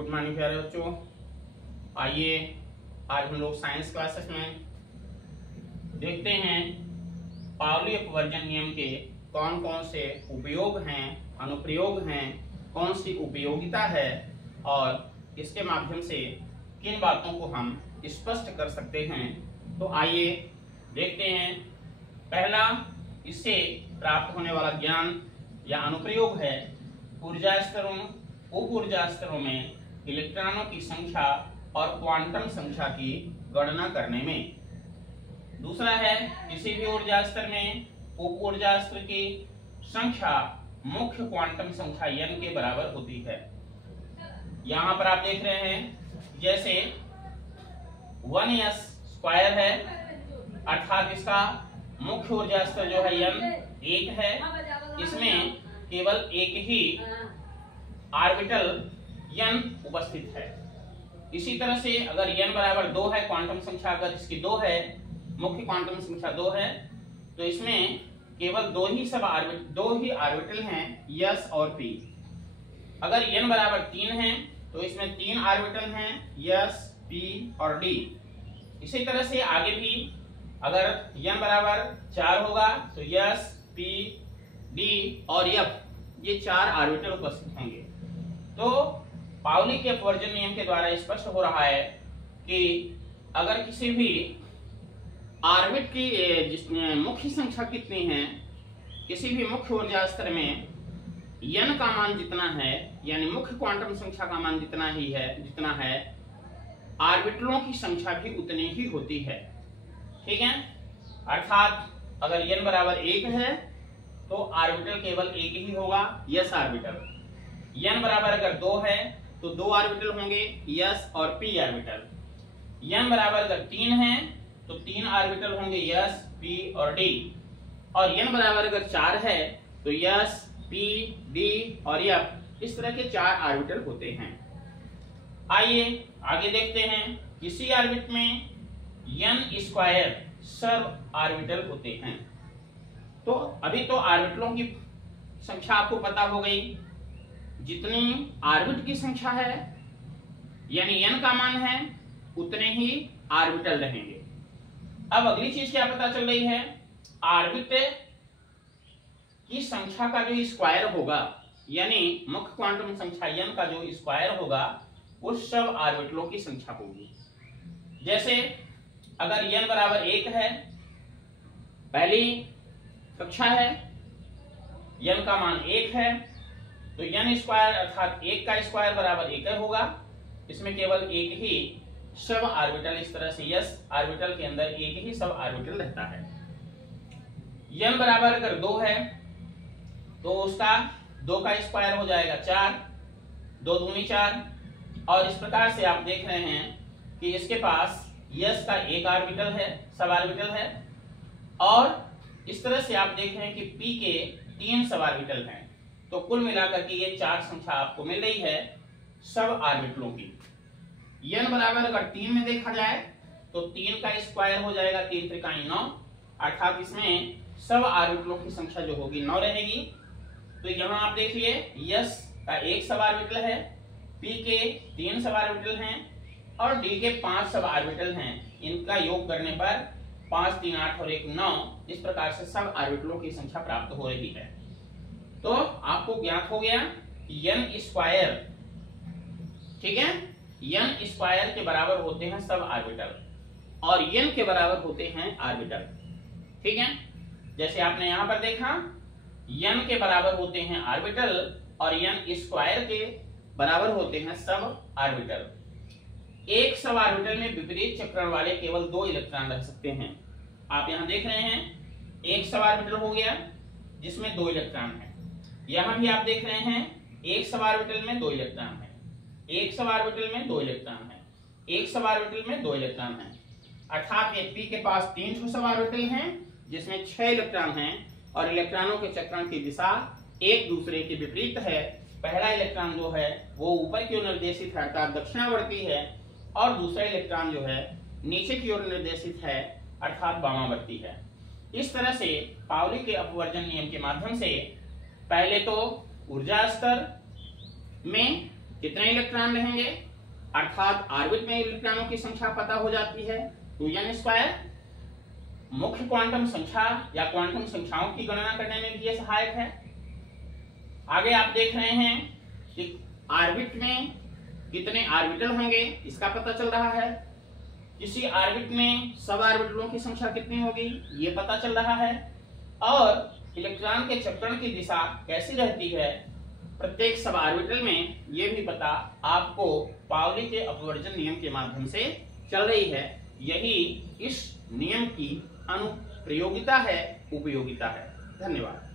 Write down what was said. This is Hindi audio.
गुड मॉर्निंग प्यारे बच्चों। आइए आज हम लोग साइंस क्लासेस में देखते हैं पाउली अपवर्जन नियम के कौन कौन से उपयोग हैं, अनुप्रयोग हैं, कौन सी उपयोगिता है और इसके माध्यम से किन बातों को हम स्पष्ट कर सकते हैं। तो आइए देखते हैं। पहला, इससे प्राप्त होने वाला ज्ञान या अनुप्रयोग है ऊर्जा स्तरों, उप ऊर्जा स्तरों में इलेक्ट्रॉनों की संख्या और क्वांटम संख्या की गणना करने में। दूसरा है, किसी भी ऊर्जा स्तर में उप ऊर्जा स्तर की संख्या मुख्य क्वांटम संख्या n के बराबर होती है। यहाँ पर आप देख रहे हैं जैसे 1s² है, अर्थात इसका मुख्य ऊर्जा स्तर जो है n 1 है। इसमें केवल एक ही ऑर्बिटल n उपस्थित है। इसी तरह से अगर n बराबर 2 है, क्वांटम संख्या अगर इसकी 2 है, मुख्य क्वांटम संख्या 2 है, तो इसमें केवल दो ही ऑर्बिटल हैं, s और p। अगर n बराबर 3 है तो इसमें 3 ऑर्बिटल हैं, s, p और d। इसी तरह से आगे भी अगर n बराबर 4 होगा तो s, p, d और f ये 4 ऑर्बिटल उपस्थित होंगे। तो पाउली के अपवर्जन नियम के द्वारा स्पष्ट हो रहा है कि अगर किसी भी ऑर्बिट की जिसमें मुख्य संख्या कितनी है, किसी भी मुख्य ऊर्जा स्तर में n का मान जितना है, यानी मुख्य क्वांटम संख्या का मान जितना है, ऑर्बिटलों की संख्या भी उतनी ही होती है। ठीक है, अर्थात अगर n बराबर 1 है तो ऑर्बिटल केवल एक ही होगा, s ऑर्बिटल। n बराबर अगर 2 है तो 2 ऑर्बिटल होंगे, s और p ऑर्बिटल। n बराबर अगर 3 है तो 3 ऑर्बिटल होंगे, s, p और d। और n बराबर अगर 4 है तो s, p, d और f, इस तरह के 4 ऑर्बिटल होते हैं। आइए आगे देखते हैं। किसी ऑर्बिट में n² सब ऑर्बिटल होते हैं। तो अभी तो ऑर्बिटलों की संख्या आपको पता हो गई। जितनी ऑर्बिट की संख्या है यानी n का मान है, उतने ही ऑर्बिटल रहेंगे। अब अगली चीज क्या पता चल रही है, ऑर्बिट की संख्या का जो स्क्वायर होगा, यानी मुख्य क्वांटम संख्या n का जो स्क्वायर होगा, वो सब ऑर्बिटलों की संख्या होगी। जैसे अगर n बराबर 1 है, पहली कक्षा है, n का मान 1 है, तो n² अर्थात 1 का स्क्वायर बराबर 1 होगा। इसमें केवल एक ही सब ऑर्बिटल, इस तरह से s ऑर्बिटल के अंदर एक ही सब ऑर्बिटल रहता है। n बराबर अगर 2 है तो उसका 2 का स्क्वायर हो जाएगा 4, 2 दूनी 4। और इस प्रकार से आप देख रहे हैं कि इसके पास s का एक ऑर्बिटल है, सब ऑर्बिटल है, और इस तरह से आप देख रहे हैं कि p के 3 सब ऑर्बिटल हैं। तो कुल मिलाकर के ये 4 संख्या आपको मिल रही है सब ऑर्बिटलों की। n बराबर अगर 3 में देखा जाए तो 3 का स्क्वायर हो जाएगा 3 त्रिकाई 9, अर्थात इसमें सब ऑर्बिटलों की संख्या जो होगी 9 रहेगी। तो यहाँ आप देखिए s का एक सब ऑर्बिटल है, p के 3 सब ऑर्बिटल हैं और d के 5 सब ऑर्बिटल हैं। इनका योग करने पर 5, 3, 8 और 1, 9, इस प्रकार से सब ऑर्बिटलों की संख्या प्राप्त हो रही है। तो आपको ज्ञात हो गया कि n², ठीक है, n² के बराबर होते हैं सब ऑर्बिटल और n के बराबर होते हैं ऑर्बिटल। ठीक है, जैसे आपने यहां पर देखा n के बराबर होते हैं ऑर्बिटल और n² के बराबर होते हैं सब ऑर्बिटल। एक सब ऑर्बिटल में विपरीत चक्रण वाले केवल 2 इलेक्ट्रॉन रह सकते हैं। आप यहां देख रहे हैं एक सब ऑर्बिटल हो गया जिसमें 2 इलेक्ट्रॉन है। यहां भी आप देख रहे हैं एक सब ऑर्बिटल में 2 इलेक्ट्रॉन है, एक सब ऑर्बिटल में 2 इलेक्ट्रॉन है, एक सब ऑर्बिटल में 2 इलेक्ट्रॉन है। अर्थात ये p के पास 3 सब ऑर्बिटल हैं जिसमें 6 इलेक्ट्रॉन हैं और इलेक्ट्रॉनों के चक्रण की दिशा एक दूसरे के विपरीत है। पहला इलेक्ट्रॉन जो है वो ऊपर की ओर निर्देशित है, अर्थात दक्षिणावर्ती है, और दूसरा इलेक्ट्रॉन जो है नीचे की ओर निर्देशित है, अर्थात वामावर्ती है। इस तरह से पाउली के अपवर्जन नियम के माध्यम से पहले तो ऊर्जा स्तर में कितने इलेक्ट्रॉन रहेंगे, अर्थात ऑर्बिट में इलेक्ट्रॉनों की संख्या पता हो जाती है 2n²। मुख्य क्वांटम संख्या या क्वांटम संख्याओं की गणना करने में भी यह सहायक है। आगे आप देख रहे हैं कि ऑर्बिट में कितने ऑर्बिटल होंगे इसका पता चल रहा है। किसी ऑर्बिट में सब ऑर्बिटलों की संख्या कितनी होगी ये पता चल रहा है। और इलेक्ट्रॉन के चक्रण की दिशा कैसी रहती है प्रत्येक सब ऑर्बिटल में, ये भी पता आपको पाउली के अपवर्जन नियम के माध्यम से चल रही है। यही इस नियम की अनुप्रयोगिता है, उपयोगिता है। धन्यवाद।